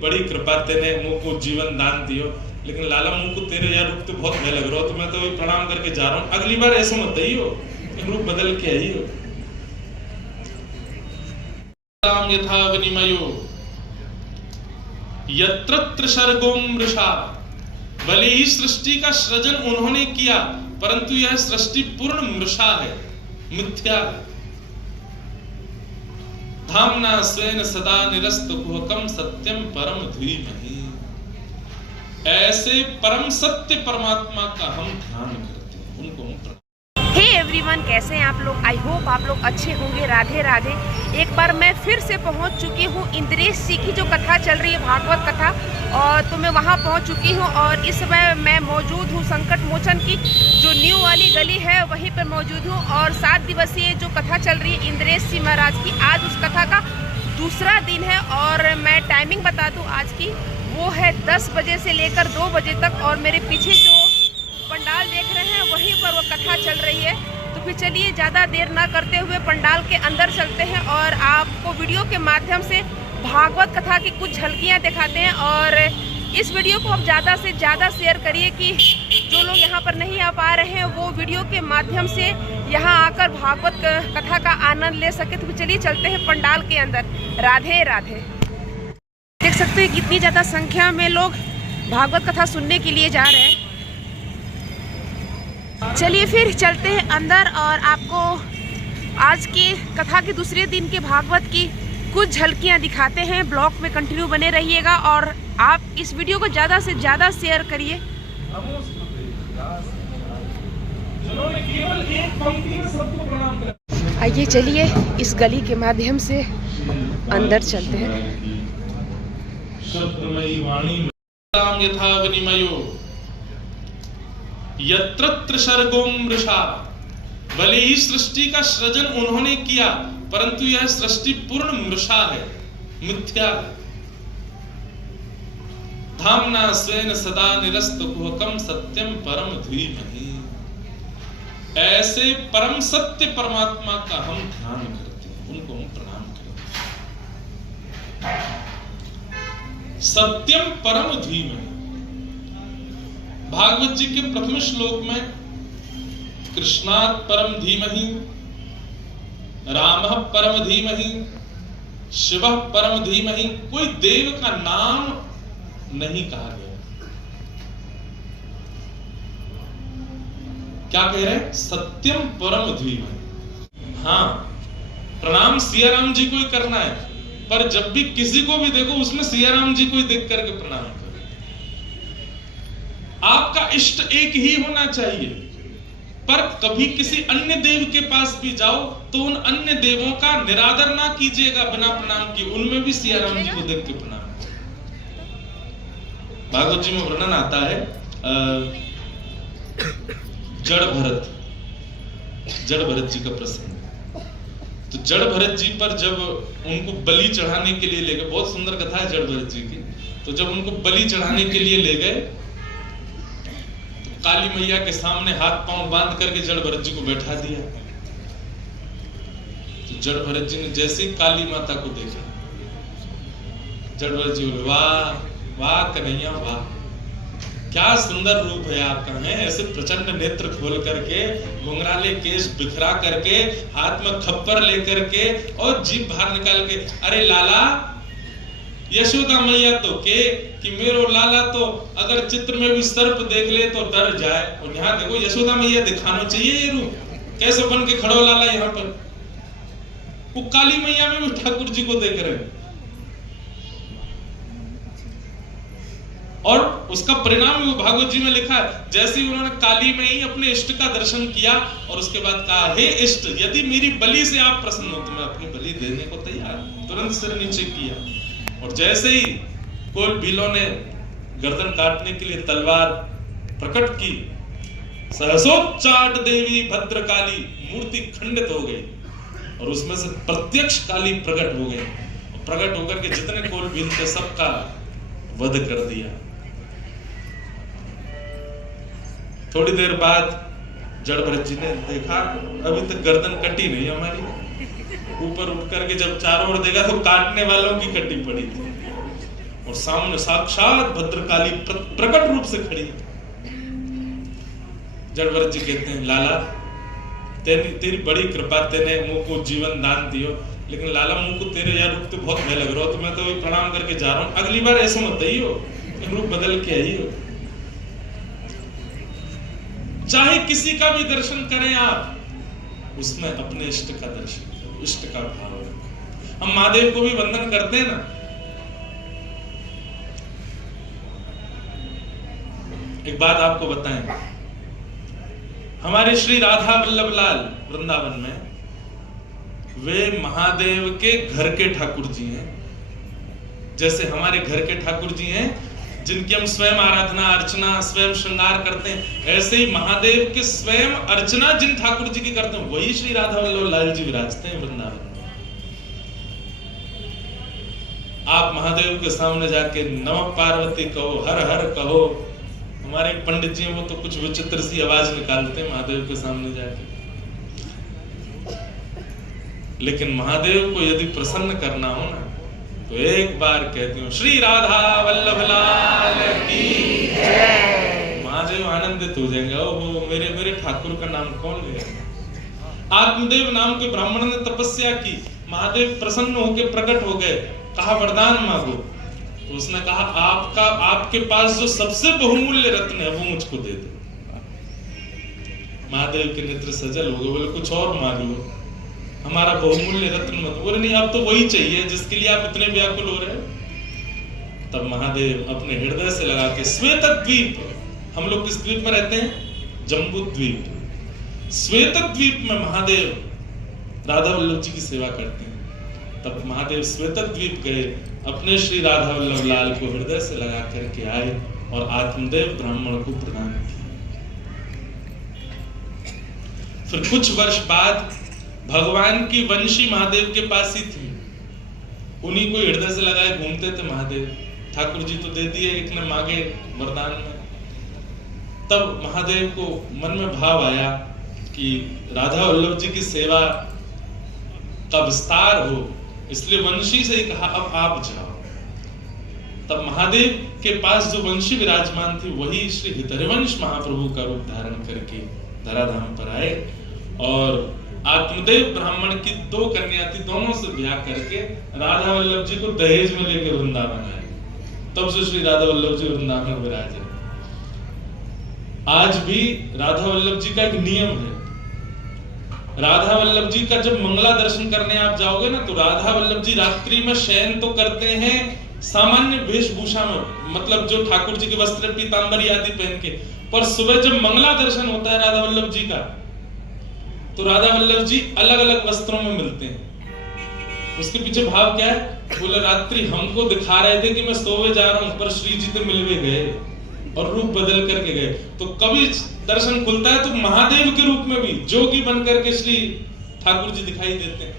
बड़ी कृपा तेने मुँह को जीवन दान दियो, लेकिन लाला मुँह को तेरे यार रूप तो बहुत भय लग रहा हो, तो मैं तो प्रणाम करके जा रहा हूँ। अगली बार ऐसे मत ही हो, रूप बदल के आई हो। यथा विनिमयो यत्र सर्गोम मृषा। भले ही सृष्टि का सृजन उन्होंने किया, परंतु यह सृष्टि पूर्ण मृषा है, मिथ्या है। धामना स्वेन सदा निरस्त कुहकम सत्यम परम धीमहि। ऐसे परम सत्य परमात्मा का हम ध्यान करते हैं, उनको हम। हे एवरीवन, कैसे हैं आप लोग? आई होप आप लोग अच्छे होंगे। राधे राधे। एक बार मैं फिर से पहुंच चुकी हूं इंद्रेश जी की जो कथा चल रही है, भागवत कथा, और तो मैं वहां पहुंच चुकी हूं। और इस समय मैं मौजूद हूं संकट मोचन की जो न्यू वाली गली है, वहीं पर मौजूद हूं। और 7 दिवसीय जो कथा चल रही है इंद्रेश जी महाराज की, आज उस कथा का दूसरा दिन है। और मैं टाइमिंग बता दूँ आज की, वो है 10 बजे से लेकर 2 बजे तक। और मेरे पीछे जो पंडाल देख रहे हैं, वहीं पर वो कथा चल रही है। तो फिर चलिए ज़्यादा देर ना करते हुए पंडाल के अंदर चलते हैं और आपको वीडियो के माध्यम से भागवत कथा की कुछ झलकियां दिखाते हैं। और इस वीडियो को आप ज़्यादा से ज़्यादा शेयर करिए कि जो लोग यहाँ पर नहीं आ पा रहे हैं वो वीडियो के माध्यम से यहाँ आकर भागवत कथा का आनंद ले सके। तो चलिए चलते हैं पंडाल के अंदर। राधे राधे। देख सकते हैं कितनी ज़्यादा संख्या में लोग भागवत कथा सुनने के लिए जा रहे हैं। चलिए फिर चलते हैं अंदर और आपको आज की कथा के दूसरे दिन के भागवत की कुछ झलकियां दिखाते हैं। ब्लॉग में कंटिन्यू बने रहिएगा और आप इस वीडियो को ज़्यादा से ज़्यादा शेयर करिए। आइए चलिए इस गली के माध्यम से अंदर चलते हैं। यथा विनिमयो यत्र सर्गोम मृषा। भले ही सृष्टि का सृजन उन्होंने किया, परंतु यह सृष्टि पूर्ण मृषा है, मिथ्या है। धामना स्वेन सदा निरस्त कुहकम सत्यम परम धीमहि। ऐसे परम सत्य परमात्मा का हम ध्यान करते हैं, उनको हम प्रणाम करते हैं। सत्यम परम धीमहि। भागवत जी के प्रथम श्लोक में कृष्णात् परम धीमहि, रामः परम धीमहि, शिवः परम धीमहि, कोई देव का नाम नहीं कहा गया। क्या कह रहे हैं? सत्यम परम धीमहि। हाँ, प्रणाम सिया राम जी को ही करना है, पर जब भी किसी को भी देखो उसमें सिया राम जी को ही देख करके प्रणाम करो। आपका इष्ट एक ही होना चाहिए, पर कभी किसी अन्य देव के पास भी जाओ तो उन अन्य देवों का निरादर ना कीजिएगा बिना प्रणाम किए, उनमें भी सिया राम जी को देख के प्रणाम। भागवत जी में वर्णन आता है जड़ भरत जी का प्रसंग। तो जड़ भरत जी पर जब उनको बलि चढ़ाने के लिए ले गए, बहुत सुंदर कथा है जड़ भरत जी की। तो जब उनको बलि चढ़ाने के लिए ले गए, काली मैया के सामने हाथ पांव बांध करके जड़ भरत जी को बैठा दिया। तो जड़ भरत जी ने जैसे ही काली माता को देखा, जड़ भरत जी बोले, वाह वाह कन्हैया वाह, क्या सुंदर रूप है आपका। है ऐसे प्रचंड नेत्र खोल करके, घुंघराले केश बिखरा करके, हाथ में खप्पर लेकर के और जीभ बाहर निकाल के, अरे लाला, यशोदा मैया तो के कि मेरो लाला तो अगर चित्र में भी सर्प देख ले तो डर जाए। और यहाँ देखो यशोदा मैया दिखाना चाहिए ये रूप, कैसे बन के खड़ो लाला यहाँ पर। वो काली मैया में भी ठाकुर जी को देख रहे हैं। और उसका परिणाम भी भागवत जी में लिखा है। जैसे ही उन्होंने काली में ही अपने इष्ट का दर्शन किया और उसके बाद कहा, हे इष्ट, यदि मेरी बलि से आप प्रसन्न हो तो मैं अपनी बलि देने को तैयार। तुरंत सिर नीचे किया और जैसे ही कोल भीलों ने गर्दन काटने के लिए तलवार प्रकट की, सहसोच्चाट देवी भद्रकाली मूर्ति खंडित हो गई और उसमें से प्रत्यक्ष काली प्रकट हो गई। प्रकट होकर के जितने कोल भील थे सबका वध कर दिया। थोड़ी देर बाद जड़ भरत जी ने देखा अभी तक गर्दन कटी नहीं हमारी। ऊपर उठ करके जब चारों ओर देखा तो काटने वालों की कटी पड़ी थी। और सामने साक्षात भद्रकाली प्रकट रूप से खड़ी है। जड़भरत जी कहते हैं, लाला तेरी बड़ी कृपा, तेने मुंह को जीवन दान दियो, लेकिन लाला मुंह को तेरे यार रूप तो बहुत भय लग रहा हो, तो मैं तो वही प्रणाम करके जा रहा हूँ, अगली बार ऐसे मत आइयो, रूप बदल के आइयो। चाहे किसी का भी दर्शन करें आप, उसमें अपने इष्ट का दर्शन करो, इष्ट का भाव रखो। हम महादेव को भी वंदन करते हैं ना। एक बात आपको बताएं, हमारे श्री राधा वल्लभ लाल वृंदावन में वे महादेव के घर के ठाकुर जी हैं। जैसे हमारे घर के ठाकुर जी हैं जिनकी हम स्वयं आराधना अर्चना स्वयं श्रृंगार करते हैं, ऐसे ही महादेव के स्वयं अर्चना जिन ठाकुर जी की करते हैं वही श्री राधा वल्लभ लाल जी विराजते हैं वृंदावन में। आप महादेव के सामने जाके नमः पार्वती कहो, हर हर कहो। हमारे पंडित जी वो तो कुछ विचित्र सी आवाज निकालते हैं महादेव के सामने जाके। लेकिन महादेव को यदि प्रसन्न करना हो ना, तो एक बार कहती हूँ, श्री राधा वल्लभ लाल की जय। महादेव आनंदित हो जाएंगे, वो मेरे ठाकुर का नाम कौन लेगा। आत्मदेव नाम के ब्राह्मण ने तपस्या की, महादेव प्रसन्न होकर प्रकट हो गए, कहा वरदान मांगो। तो उसने कहा आपके पास जो सबसे बहुमूल्य रत्न है वो मुझको दे दो। महादेव के नेत्र सजल हो गए, बोले कुछ और मांग लो, हमारा बहुमूल्य रत्न मत। बोले नहीं, अब तो वही चाहिए जिसके लिए आप इतने व्याकुल हो रहे हो। तब महादेव अपने हृदय से लगा के श्वेत द्वीप, हम लोग किस द्वीप में रहते हैं, जम्बू द्वीप, श्वेत द्वीप में महादेव राधा वल्लभ जी की सेवा करते हैं। तब महादेव श्वेत द्वीप गए, अपने श्री राधा वल्लभ लाल को हृदय से लगा करके आए और आत्मदेव ब्राह्मण को प्रदान किया। फिर कुछ वर्ष बाद भगवान की वंशी महादेव के पास ही थी, उन्हीं को हृदय से लगाए घूमते थे महादेव। ठाकुर जी तो दे दिए, एक ने मांगे वरदान में। तब महादेव को मन में भाव आया कि राधा वल्लभ जी की सेवा का विस्तार हो, इसलिए वंशी से ही कहा अब आप जाओ। तब महादेव के पास जो वंशी विराजमान थी वही श्री हितरिवंश महाप्रभु का रूप धारण करके धराधाम पर आए और आत्मदेव ब्राह्मण की 2 कन्या थी, दोनों से ब्याह करके राधा वल्लभ जी को दहेज में लेकर वृंदावन आए। तब से श्री राधा वल्लभ जी वृंदावन में विराजे। आज भी राधा वल्लभ जी का एक नियम है, राधा वल्लभ जी का जब मंगला दर्शन करने आप जाओगे ना, तो राधा वल्लभ जी रात्रि में शयन तो करते हैं सामान्य वेशभूषा में, मतलब जो ठाकुर जी के वस्त्र पीतांबरी आदि पहन के, पर सुबह जब मंगला दर्शन होता है राधा वल्लभ जी का, तो राधा वल्लभ जी अलग अलग वस्त्रों में मिलते हैं। उसके पीछे भाव क्या है, बोले रात्रि हमको दिखा रहे थे कि मैं सोवे जा रहा हूं, पर श्री जी तो मिलवे गए और रूप बदल करके गए। तो कभी दर्शन खुलता है तो महादेव के रूप में भी जोगी बन करके श्री ठाकुर जी दिखाई देते हैं,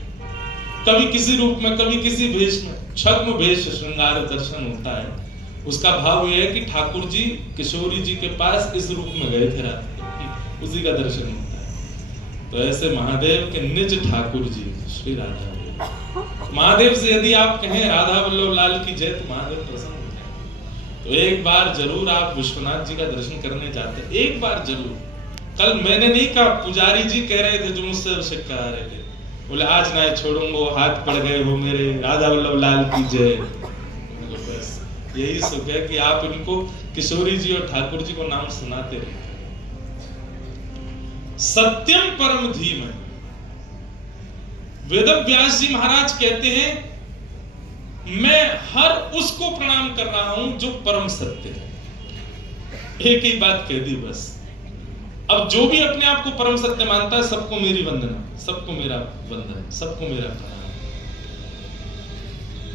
कभी किसी रूप में, कभी किसी भेष में, छद्म भेष श्रृंगार दर्शन होता है। उसका भाव यह है कि ठाकुर जी किशोरी जी के पास इस रूप में गए थे रात, उसी का दर्शन होता है। तो ऐसे महादेव के निज ठाकुर जी श्री राधा वल्लभ, महादेव से यदि आप कहें राधा वल्लभ लाल की जय, तो महादेव प्रसन्न हो जाए। तो एक बार जरूर आप विश्वनाथ जी का दर्शन करने जाते, एक बार जरूर। कल मैंने नहीं कहा, पुजारी जी कह रहे थे जो मुझसे शिक्षा आ रहे थे, बोले आज ना छोड़ूंगा, हाथ पड़ गए हो मेरे, राधा वल्लभ लाल की जय। बस यही सुख है कि आप इनको किशोरी जी और ठाकुर जी को नाम सुनाते रहे। सत्यम परम धीमहि, वेदव्यास जी महाराज कहते हैं मैं हर उसको प्रणाम कर रहा हूं जो परम सत्य है। एक ही बात कह दी बस। अब जो भी अपने आप को परम सत्य मानता है, सबको मेरी वंदना, सबको मेरा वंदन, सबको मेरा प्रणाम।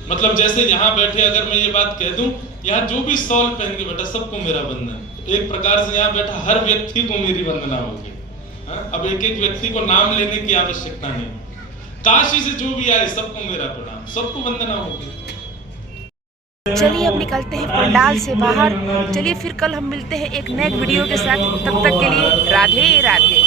मतलब जैसे यहां बैठे अगर मैं ये बात कह दूं, यहां जो भी शॉल पहन के बैठा सबको मेरा वंदन, एक प्रकार से यहां बैठा हर व्यक्ति को मेरी वंदना होगी। अब एक एक व्यक्ति को नाम लेने की आवश्यकता नहीं, काशी से जो भी आए सबको मेरा प्रणाम, सबको वंदना होगी। चलिए अब निकलते हैं पंडाल से बाहर। चलिए फिर कल हम मिलते हैं एक नए वीडियो के साथ। तब तक के लिए राधे राधे।